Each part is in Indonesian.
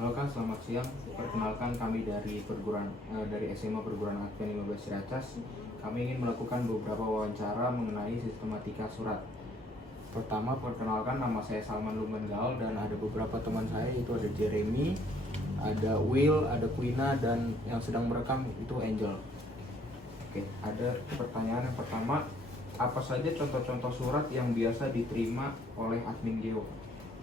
Halo Kak, selamat siang. Ya. Perkenalkan kami dari SMA Perguruan Advent 15 Ciracas. Kami ingin melakukan beberapa wawancara mengenai sistematika surat. Pertama, perkenalkan, nama saya Salman Lumengal dan ada beberapa teman saya, itu ada Jeremy, ada Will, ada Quina, dan yang sedang merekam itu Angel. Oke, ada pertanyaan yang pertama, apa saja contoh-contoh surat yang biasa diterima oleh admin Geo?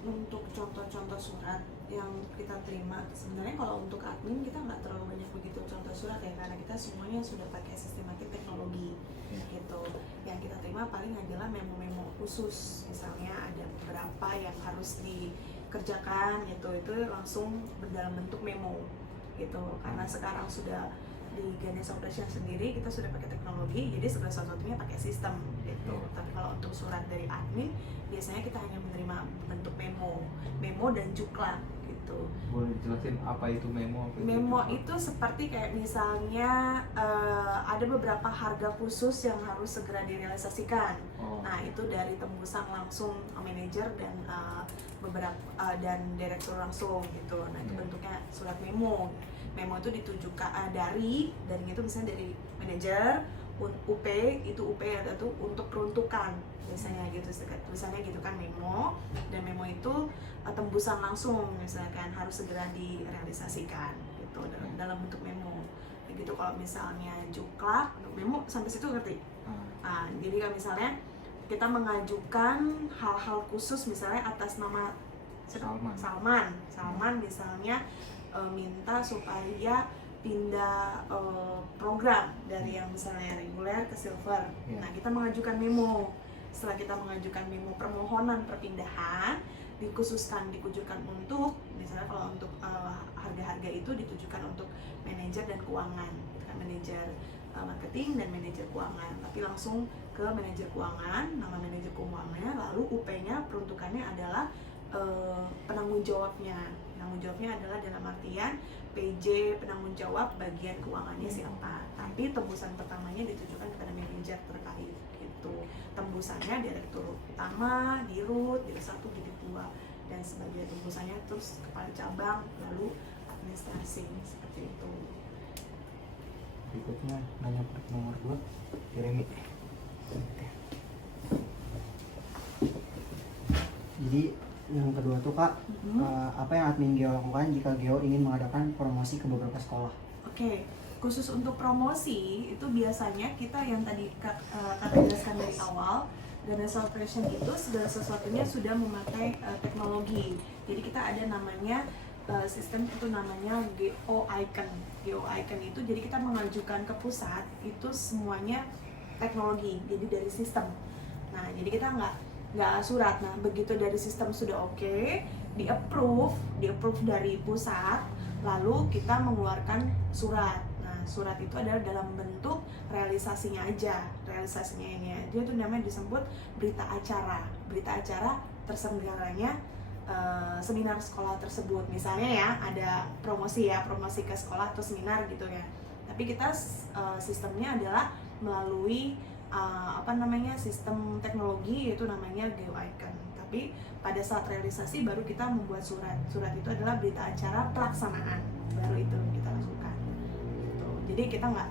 Untuk contoh-contoh surat yang kita terima, sebenarnya kalau untuk admin kita nggak terlalu banyak begitu contoh surat ya, karena kita semuanya sudah pakai sistematik teknologi gitu. Yang kita terima paling adalah memo-memo khusus, misalnya ada beberapa yang harus dikerjakan gitu, itu langsung dalam bentuk memo gitu. Karena sekarang sudah di Ganesha Operation sendiri kita sudah pakai teknologi, jadi segala sesuatunya pakai sistem gitu. Tapi kalau untuk surat dari admin biasanya kita hanya menerima bentuk memo dan juklat gitu. Boleh dijelasin apa itu memo? Memo itu seperti kayak misalnya ada beberapa harga khusus yang harus segera direalisasikan. Nah itu dari tembusan langsung manajer dan dan direktur langsung gitu. Nah itu bentuknya surat memo. Memo itu ditujukan dari itu misalnya dari manajer, UP itu UP itu untuk peruntukan biasanya gitu, tulisannya gitu kan memo, dan memo itu tembusan langsung misalkan harus segera direalisasikan gitu dalam bentuk memo. Begitu kalau misalnya juklat, memo sampai situ ngerti? Nah, jadi kalau misalnya kita mengajukan hal-hal khusus misalnya atas nama Salman misalnya minta supaya pindah program dari yang misalnya reguler ke silver. Nah, kita mengajukan memo. Setelah kita mengajukan memo permohonan perpindahan, dikujukan untuk, misalnya kalau untuk harga-harga itu ditujukan untuk manajer dan keuangan, manajer marketing dan manajer keuangan, tapi langsung ke manajer keuangan, nama manajer keuangannya, lalu UP-nya peruntukannya adalah penanggung jawabnya. Penanggung jawabnya adalah dalam artian PJ penanggung jawab bagian keuangannya siapa, tapi tembusan pertamanya ditujukan kepada manajer terkait gitu. Tembusannya direktur utama, dirut, dirut 1, dirut 2, dan sebagai tembusannya terus kepala cabang, lalu administrasi, seperti itu. Berikutnya nanya nomor 2, Jeremy. Jadi yang kedua tuh Kak, apa yang admin Geo lakukan jika Geo ingin mengadakan promosi ke beberapa sekolah? Oke, khusus untuk promosi itu biasanya kita yang tadi kata jelaskan dari awal, Ganesha Operation itu segala sesuatunya sudah memakai teknologi. Jadi kita ada namanya sistem itu namanya Geo Icon. Geo Icon itu jadi kita mengajukan ke pusat itu semuanya teknologi, jadi dari sistem. Nah, jadi kita nggak surat. Nah, begitu dari sistem sudah oke, di approve dari pusat, lalu kita mengeluarkan surat. Nah, surat itu adalah dalam bentuk realisasinya aja. Realisasinya ini dia tuh namanya disebut berita acara terselenggaranya seminar sekolah tersebut. Misalnya ya ada promosi ke sekolah atau seminar gitu ya. Tapi kita sistemnya adalah melalui sistem teknologi, yaitu namanya Geo Icon. Tapi pada saat realisasi baru kita membuat surat itu adalah berita acara pelaksanaan, baru itu kita lakukan gitu. Jadi kita nggak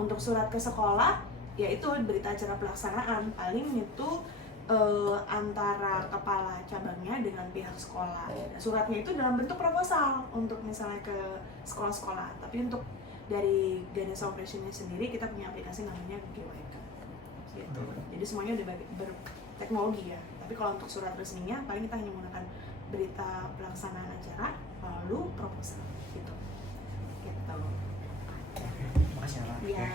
untuk surat ke sekolah ya itu berita acara pelaksanaan, paling itu antara kepala cabangnya dengan pihak sekolah. Suratnya itu dalam bentuk proposal untuk misalnya ke sekolah-sekolah, tapi untuk dari Ganesha Operation sendiri kita punya aplikasi namanya Geo Icon gitu. Jadi semuanya udah berteknologi ya. Tapi kalau untuk surat resminya paling kita hanya menggunakan berita pelaksanaan acara lalu proposal gitu. Makasih ya. Iya.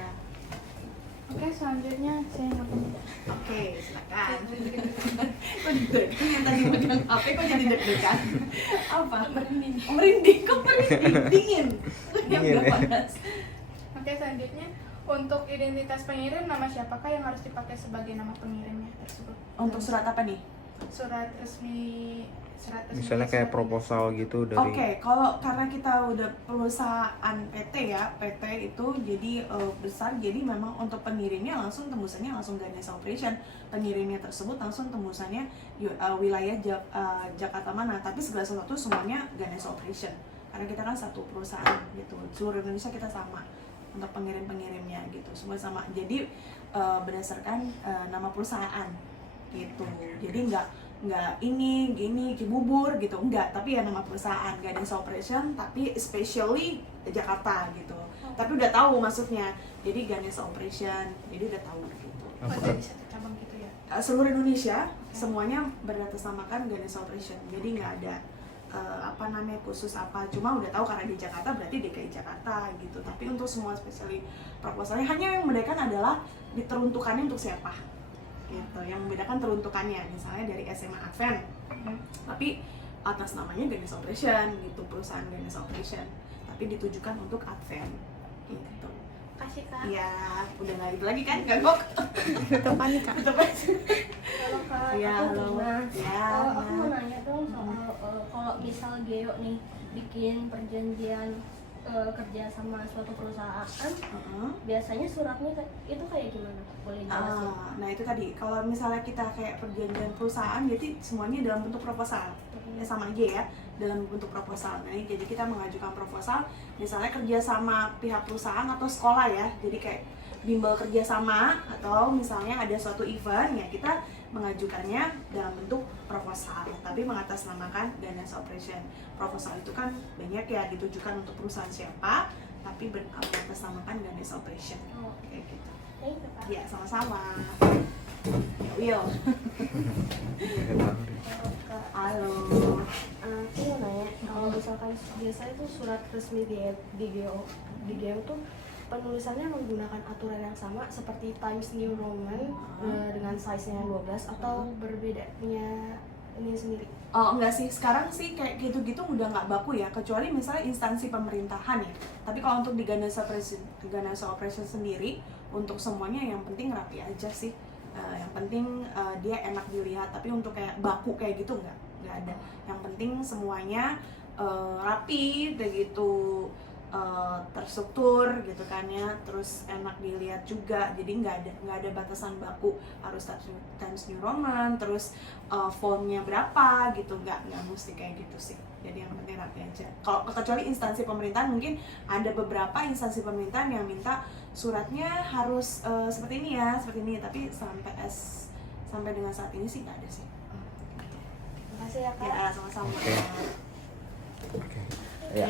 Oke, selanjutnya saya ngapain? Oke, silakan. Kok deg-degan yang tadi pegang HP kok jadi deg-degan? Apa? Merinding. Kok merinding? Dingin. Yang udah panas. Oke, selanjutnya untuk identitas pengirim, nama siapakah yang harus dipakai sebagai nama pengirimnya tersebut? Untuk surat apa nih? Surat resmi. Misalnya kayak proposal gitu dari. Oke, kalau karena kita udah perusahaan PT ya, PT itu jadi besar, jadi memang untuk pengirimnya langsung tembusannya langsung Ganesha Operation. Pengirimnya tersebut langsung tembusannya wilayah Jakarta mana, tapi segala sesuatu semuanya Ganesha Operation. karena kita kan satu perusahaan gitu, seluruh Indonesia kita sama untuk pengirimnya gitu, semua sama. Jadi berdasarkan nama perusahaan gitu, jadi nggak ini gini Cibubur gitu, enggak, tapi ya nama perusahaan Ganesha Operation, tapi especially Jakarta gitu. Tapi udah tahu maksudnya, jadi Ganesha Operation, jadi udah tahu gitu. Oh, jadi satu cabang gitu ya. Seluruh Indonesia semuanya beratasnamakan Ganesha Operation, jadi nggak ada apa namanya khusus apa, cuma udah tahu karena di Jakarta berarti DKI Jakarta gitu. Tapi untuk semua spesialis proposalnya, hanya yang membedakan adalah diteruntukannya untuk siapa gitu, yang membedakan teruntukannya misalnya dari SMA Advent, tapi atas namanya Ganesha Operation gitu, perusahaan Ganesha Operation, tapi ditujukan untuk Advent gitu. Kasih Kak. Ya udah nggak itu lagi kan, ganggu. Tutupan nih Kak. Halo Kak, Ya, aku halo. Gina. Ya, Aku ya. mau nanya dong soal kalau misal Geo nih bikin perjanjian kerja sama suatu perusahaan, biasanya suratnya itu kayak gimana? Boleh jelasin? Nah itu tadi, kalau misalnya kita kayak perjanjian perusahaan, jadi semuanya dalam bentuk proposal, ya sama aja ya, dalam bentuk proposal. Nah jadi kita mengajukan proposal, misalnya kerja sama pihak perusahaan atau sekolah ya, jadi kayak bimbel kerjasama, atau misalnya ada suatu event, ya kita mengajukannya dalam bentuk proposal, tapi mengatasnamakan Ganesha Operation. Proposal itu kan banyak ya, ditujukan untuk perusahaan siapa, tapi mengatasnamakan Ganesha Operation. Kayak gitu. Thank you Kak. Ya, sama-sama. Ya, Will. Halo. Aku mau nanya, kalau misalkan biasanya tuh surat resmi di Geo tuh penulisannya menggunakan aturan yang sama seperti Times New Roman dengan size-nya 12 atau berbeda punya ini sendiri? Oh enggak sih, sekarang sih kayak gitu-gitu udah nggak baku ya, kecuali misalnya instansi pemerintahan ya. Tapi kalau untuk di Ganesha Operation sendiri, untuk semuanya yang penting rapi aja sih. Yang penting dia enak dilihat, tapi untuk kayak baku kayak gitu nggak ada. Yang penting semuanya rapi, udah gitu terstruktur gitu kan ya, terus enak dilihat juga. Jadi nggak ada batasan baku harus Times New Roman, terus fontnya berapa gitu, nggak mesti kayak gitu sih. Jadi yang penting rapi aja. Kalau kecuali instansi pemerintahan, mungkin ada beberapa instansi pemerintahan yang minta suratnya harus seperti ini ya, seperti ini. Tapi sampai dengan saat ini sih nggak ada sih. Terima kasih ya Kak. Ya sama-sama. Oke. Ya.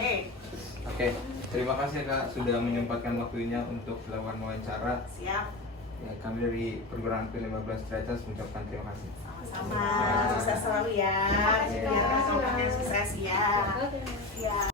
Oke, terima kasih Kak sudah menyempatkan waktunya untuk melakukan wawancara. Siap. Ya, kami dari perguruan Advent 15 Derajat mengucapkan terima kasih. Sama-sama. Sukses selalu ya. Terima kasih, Biar Kak. kamu sukses ya. Oke. Ya.